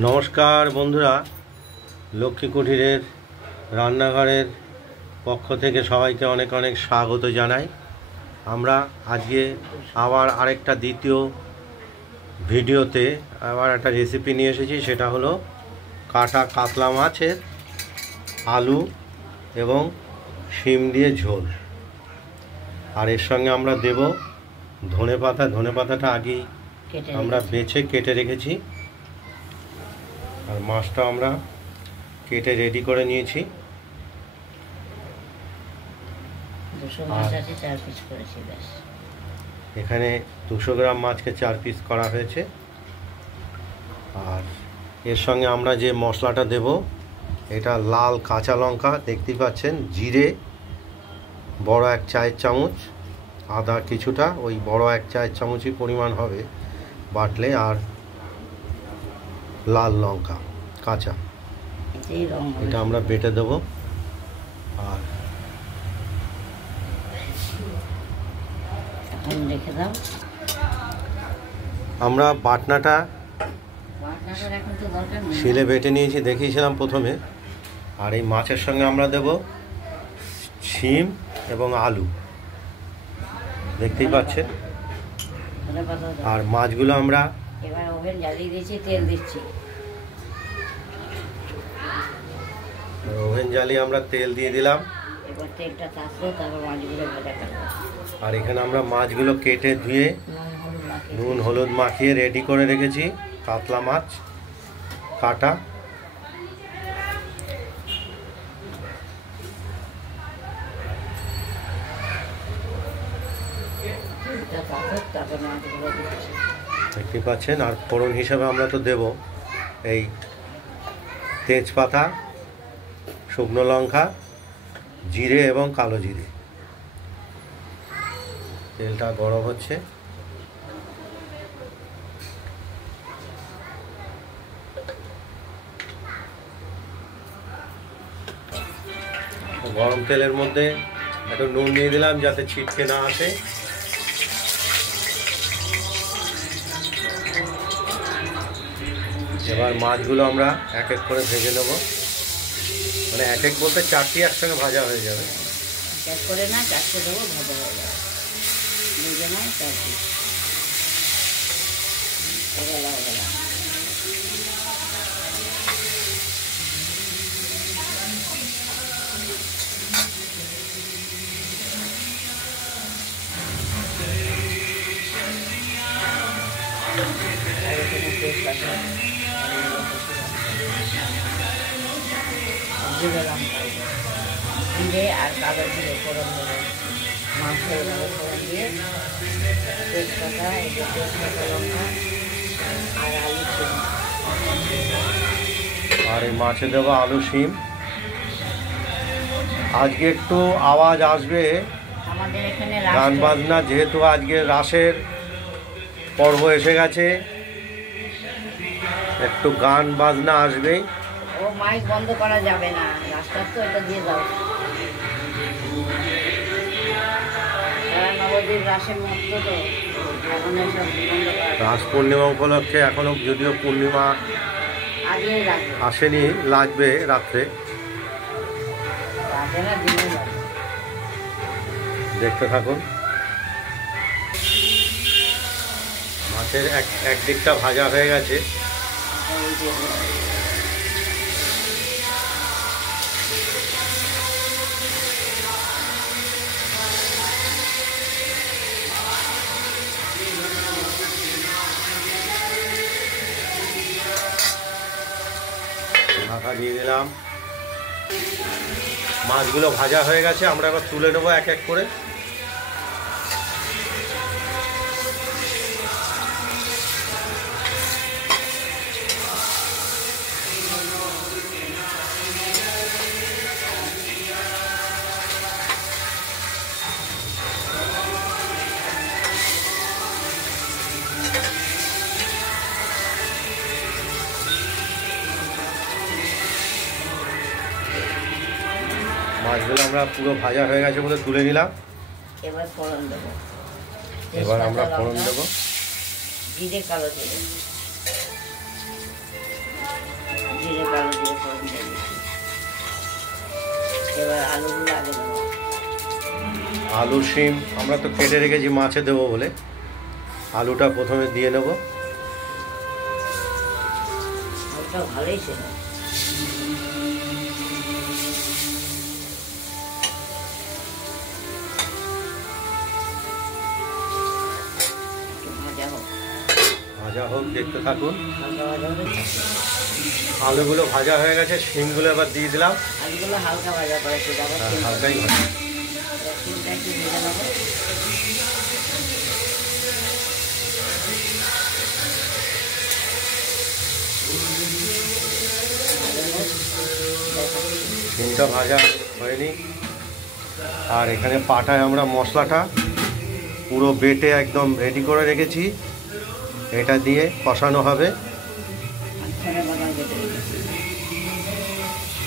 নমস্কার বন্ধুরা, লক্ষ্মী কুঠিরের রান্নাঘরের পক্ষ থেকে সবাইকে অনেক অনেক স্বাগত জানাই। আমরা আজকে আবার আরেকটা দ্বিতীয় ভিডিওতে আবার একটা রেসিপি নিয়ে এসেছি। সেটা হলো কাটা কাতলা মাছের আলু এবং শিম দিয়ে ঝোল। আর এর সঙ্গে আমরা দেব ধনেপাতা। ধনেপাতাটা আগেই আমরা বেছে কেটে রেখেছি, আর মাছটা আমরা কেটে রেডি করে নিয়েছি। এখানে 200 গ্রাম মাছকে 4 পিস করা হয়েছে। আর এর সঙ্গে আমরা যে মশলাটা দেব, এটা লাল কাঁচা লঙ্কা দেখতেই পাচ্ছেন, জিরে বড় 1 চায়ের চামচ, আদা কিছুটা, ওই বড় 1 চায়ের চামচই পরিমাণ হবে বাটলে, আর লাল লঙ্কা কাঁচা, এটা আমরা বেটে দেব। আর রেখে দাও। আমরা বাটনাটা শিলে বেটে নিয়েছি, দেখিয়েছিলাম প্রথমে। আর এই মাছের সঙ্গে আমরা দেব শিম এবং আলু, দেখতেই পাচ্ছেন। আর মাছগুলো আমরা এবার ওভেন জ্বালিয়ে দিয়েছি, তেল দিচ্ছি। ওভেন জ্বালিয়ে আমরা তেল দিয়ে দিলাম। এবার তেলটা তাপলো, তারপর মাছগুলো ভাজা করব। আর এখানে আমরা মাছগুলো কেটে ধুয়ে নুন হলুদ মাখিয়ে রেডি করে রেখেছি। কাতলা মাছ কাটা। দেখতে পাচ্ছেন। আর ফোড়ন হিসাবে আমরা তো দেব এই তেজপাতা, শুকনো লঙ্কা, জিরে এবং কালো জিরে। তেলটা গরম হচ্ছে। গরম তেলের মধ্যে একটু নুন দিয়ে দিলাম যাতে ছিটকে না আসে। এবার মাছগুলো আমরা এক এক করে ভেজে নেব। মানে এক এক বলতে 4টি একসঙ্গে ভাজা হয়ে যাবে। এক করে না, 4টে দেবো, ভাজা হয়ে যাবে। ভেজে নাও 4 পিস। জিরে আর কালো জিরে ফোড়ন দেবো। মাছের ফোড়ন দিয়ে তেজপাতা, তেজপাতা লঙ্কা আর আলু শিম। আর এই মাছে দেবো আলু শিম। আজকে একটু আওয়াজ আসবে, আমাদের এখানে গান বাজনা, যেহেতু আজকে রাসের পর্ব এসে গেছে, একটু গান বাজনা আসবেই। ও মাইক বন্ধ করা যাবে না, রাস্তা তো এটা দিয়ে দাও। নবদ্বীপ রাসের মুক্ত তো, এখন এসব বন্ধ করা। রাস পূর্ণিমা উপলক্ষে এখনো যদিও পূর্ণিমা আসেনি, লাগবে রাত্রে। দেখতে থাকুন। মাছের এক দিকটা ভাজা হয়ে গেছে। ঢাকা দিয়ে দিলাম। মাছগুলো ভাজা হয়ে গেছে, আমরা এবার তুলে নেবো এক এক করে। মাছগুলো আমরা পুরো ভাজা হয়ে গেছে বলে তুলে নিলাম। এবার ফোড়ন দেবো। এবার আমরা ফোড়ন দেবো জিরে, কালো জিরে, আলুগুলো আগে দেবো। আলু শিম আমরা তো কেটে রেখেছি মাছে দেবো বলে, আলুটা প্রথমে দিয়ে নেব। আলুটা ভালোই ছিল। ভাজা হোক, দেখতে থাকুন। হালকা ভাজা হবে। আলুগুলো ভাজা হয়ে গেছে, শিমগুলো এবার দিয়ে দিলাম। আলুগুলো হালকা ভাজা করেছি, হালকাই ভাজা। শিমটা একটু ভেজে নেবো। শিমটা ভাজা হয়নি, আর এখানে পাটায় আমরা মশলাটা পুরো বেটে একদম রেডি করে রেখেছি, এটা দিয়ে কষানো হবে।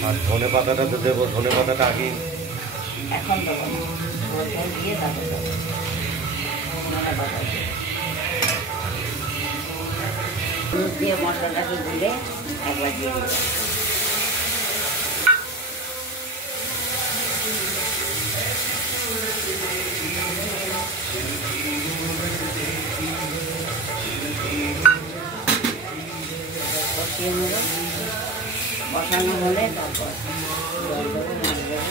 আর ধনে পাতাটা তো দেবো, ধনে পাতাটা আগে এখন দেবো দিয়ে তারপর দেবো ধনে পাতা দিয়ে মশলাটাকে গুলে একবার দিয়ে দেবো। কষিয়ে নেব, কষানো হলে তারপর জল দেবো, মাছ দেবো,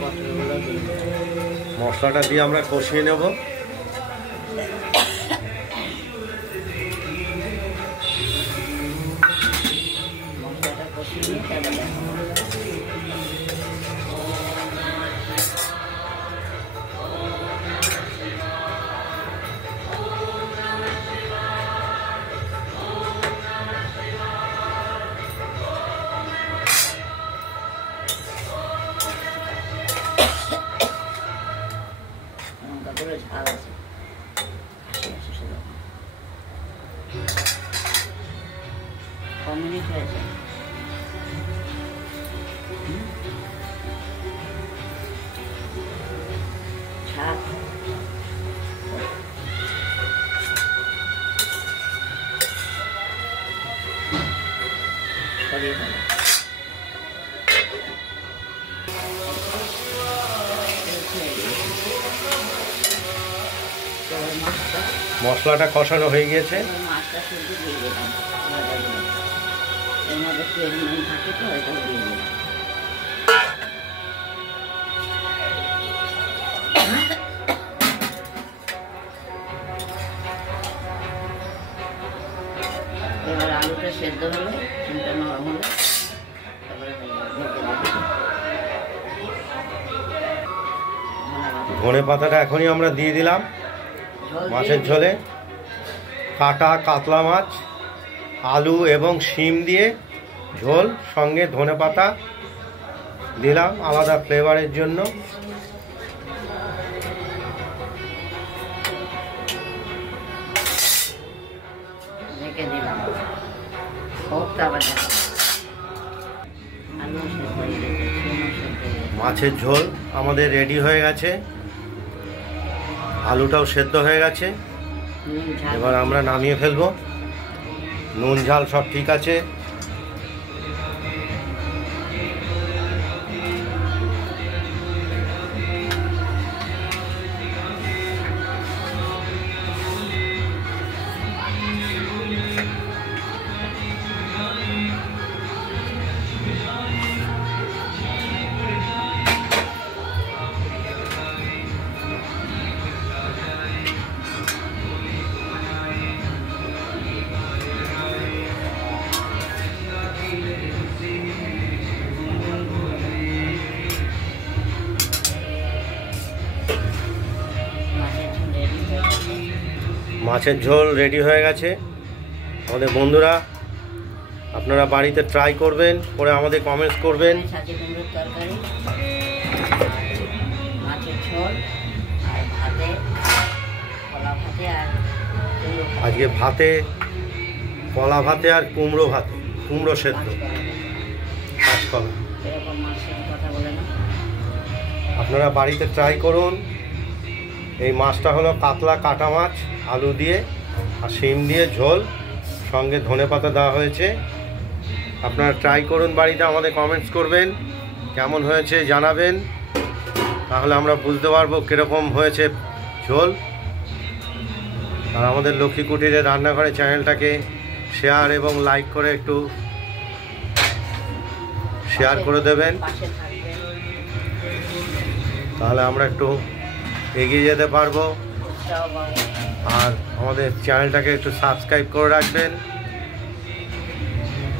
পটলগুলো দিয়ে দেবো। মশলাটা দিয়ে আমরা কষিয়ে নেব। মশলাটা কষিয়ে নিয়ে তারপর দেখো। লঙ্কাগুলো ঝাল আছে, ক মিনিট হয়েছে? সাত। সরিয়ে দেবো। মশলাটা কষানো হয়ে গিয়েছে। মাছটা শুধু দিয়ে দিলাম, এর মধ্যে তেল নুন থাকে তো এটা দিয়ে দিলাম। এবার আলুটা সেদ্ধ হলে, চিমটা নরম হলে তারপরে ধনে পাতাটা এখনই আমরা দিয়ে দিলাম মাছের ঝোলে। কাটা কাতলা মাছ, আলু এবং শিম দিয়ে ঝোল, সঙ্গে ধনে পাতা দিলাম আলাদা ফ্লেভারের জন্য। রেখে দিলাম, হোক তারপর দেখো। আলু সেদ্ধ হয়ে গেছে, শিমও সেদ্ধ হয়ে গেছে। মাছের ঝোল আমাদের রেডি হয়ে গেছে, আলুটাও সেদ্ধ হয়ে গেছে। নুন ঝাল এবার আমরা নামিয়ে ফেলবো। নুন ঝাল সব ঠিক আছে। মাছের ঝোল রেডি হয়ে গেছে। আমাদের বন্ধুরা, আপনারা বাড়িতে ট্রাই করবেন, করে আমাদের কমেন্টস করবেন। ছাঁচি কুমড়োর তরকারি, মাছের ঝোল, আর ভাতে, কলা ভাতে আর কুমড়ো ভাতে। আজকে ভাতে, কলা ভাতে আর কুমড়ো ভাতে, কুমড়ো সেদ্ধ, কাঁচকলা। এরকম মাছের কথা বলে না। আপনারা বাড়িতে ট্রাই করুন। এই মাছটা হলো কাতলা কাটা মাছ, আলু দিয়ে আর শিম দিয়ে ঝোল, সঙ্গে ধনেপাতা দেওয়া হয়েছে। আপনারা ট্রাই করুন বাড়িতে, আমাদের কমেন্টস করবেন, কেমন হয়েছে জানাবেন, তাহলে আমরা বুঝতে পারবো কীরকম হয়েছে ঝোল। আর আমাদের লক্ষ্মী কুটিরের রান্নাঘরে চ্যানেলটাকে শেয়ার এবং লাইক করে একটু শেয়ার করে দেবেন, পাশে থাকবেন, তাহলে আমরা একটু এগিয়ে যেতে পারবো। উৎসাহ পাবো। আর আমাদের চ্যানেলটাকে একটু সাবস্ক্রাইব করে রাখবেন,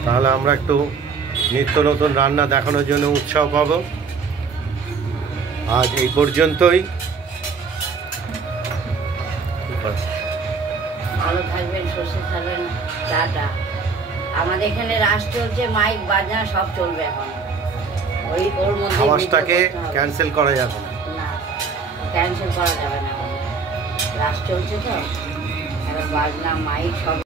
তাহলে আমরা একটু নিত্য নতুন রান্না দেখানোর জন্য উৎসাহ পাবো। আজ এই পর্যন্তই। ভালো থাকবেন, সুস্থ থাকবেন, টাটা। আমাদের এখানে রাস চলছে, মাইক বাজনা সব চলবে এখন। ওর মধ্যে আওয়াজটাকে ক্যান্সেল করা যাবে না। না, ক্যান্সেল করা যাবে না। রাস চলছে তো, এবার বাজনা মাইক সব